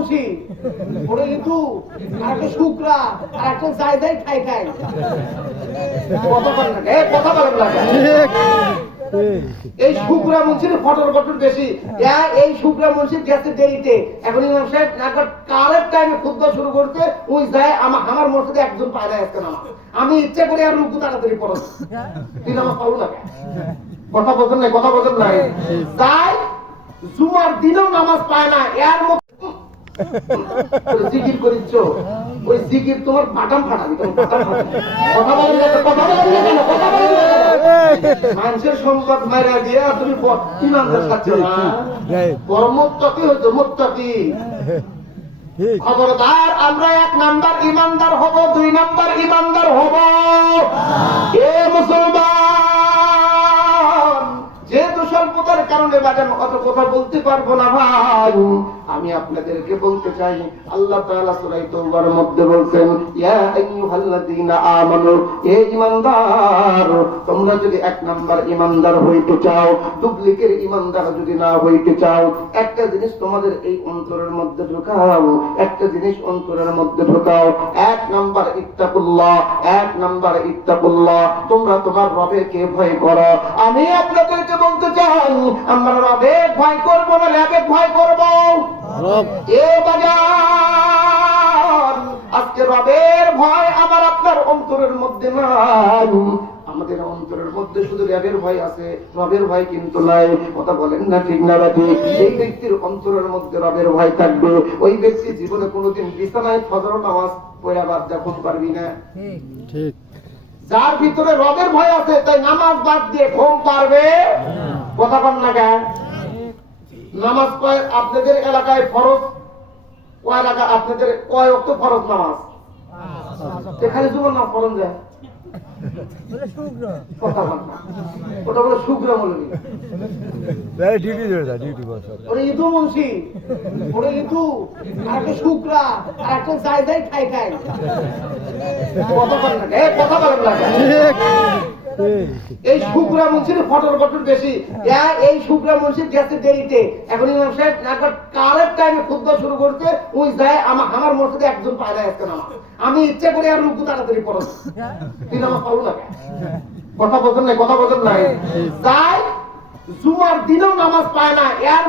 মুন্সি ওরে ইতু আর একটা শুকরা আর একটা জায়দাই খাই খাই কথা বলেন না কথা বলেন না এই শুকরা মুন্সির ফটর ফটর বেশি এই শুকরা মুন্সির গেছে দেরিতে এখন ইমাম সাহেব একবার কারেক্ট টাইমে খুতবা শুরু করতে ওই যায় আমার মসজিদে একজন পায় না আজকে নামাজ আমি ইচ্ছা করে আর রুকু তাড়াতাড়ি পড়ো তুই নামাজ পাবো না কথা বলছেন নাই কথা বলছেন নাই তাই জুমার দিনেও নামাজ পায় না এর মধ্যে জিকির করিচ্ছ ওই জিকির তোমার বাটাম ফাটাবি কথা বলেন না কথা বলেন না কেন কথা বলেন না মানুষের সম্পদ মারা দিয়া তুমি ইমানদার খাচ্ছ না বড় মুত্তাকি হইতো মুত্তাকি খবরদার আমরা 1 নাম্বার ইমানদার হব 2 নাম্বার ইমানদার হব এ মুসলমান যেহেতু স্বল্পতার কারণে বাজান অত কথা বলতে পারবো না ভাই আমি আপনাদেরকে বলতে চাই আল্লাহ তাআলা সূরা তাওবার মধ্যে বলছেন ইয়া আইয়ুহাল্লাযীনা আমানু হে ঈমানদার তোমরা যদি 1 নাম্বার ঈমানদার হইতে চাও ডুপ্লিকেট ঈমানদার যদি না হইতে চাও একটা জিনিস তোমাদের এই অন্তরের মধ্যে ঢোকাও একটা জিনিস অন্তরের মধ্যে ঢোকাও 1 নাম্বার ইত্তাকুল্লাহ 1 নাম্বার ইত্তাকুল্লাহ তোমরা তোমার রবকে ভয় করো আমি আপনাদেরকে বলতে চাই আমরা রবে ভয় করব না রবে ভয় করব এ বাজার আজকে রবের ভয় আমার আপনার অন্তরের মধ্যে নাই আমাদের অন্তরের মধ্যে শুধু রবের ভয় আছে রবের ভয় কিন্তু নাই কথা বলেন না ঠিক না ঠিক এই ব্যক্তির অন্তরের মধ্যে রবের ভয় থাকবে ওই ব্যক্তি জীবনে কোনোদিন বিছানায় ফজর নামাজ পড়া বাদ যখন পারবি না ঠিক যার ভিতরে রবের ভয় আছে তাই নামাজ বাদ দিয়ে ঘুম পারবে কথা বল না কেন নামাজ কয় আপনাদের এলাকায় ফরজ কয় এলাকা আপনাদের কয় ওয়াক্ত ফরজ নামাজ এখানে জুমার নামাজ পড়েন যায় কথা বল না ওটা বলে শুকরা মৌলবী ডিউটি ধরে ডিউটি বস ওরে ইদু মুন্সি ওরে ইদু আর একটা শুকরা আর একটা জায়দাই খাই খাই কথা বলেন না কথা বলেন না এই শুকরা মুন্সির ফটর ফটর বেশি এই শুকরা মুন্সির গেছে দেরিতে এখন ইমাম সাহেব একবার কারেক্ট টাইমে খুতবা শুরু করতে ওই যায় আমার মসজিদে একজন পায় না আজকে নামাজ আমি ইচ্ছা করে আর রুকু তাড়াতাড়ি পড়ো তুই নামাজ পাবো না কথা বলছেন নাই কথা বলছেন নাই তাই জুমার দিনেও নামাজ পায় না এর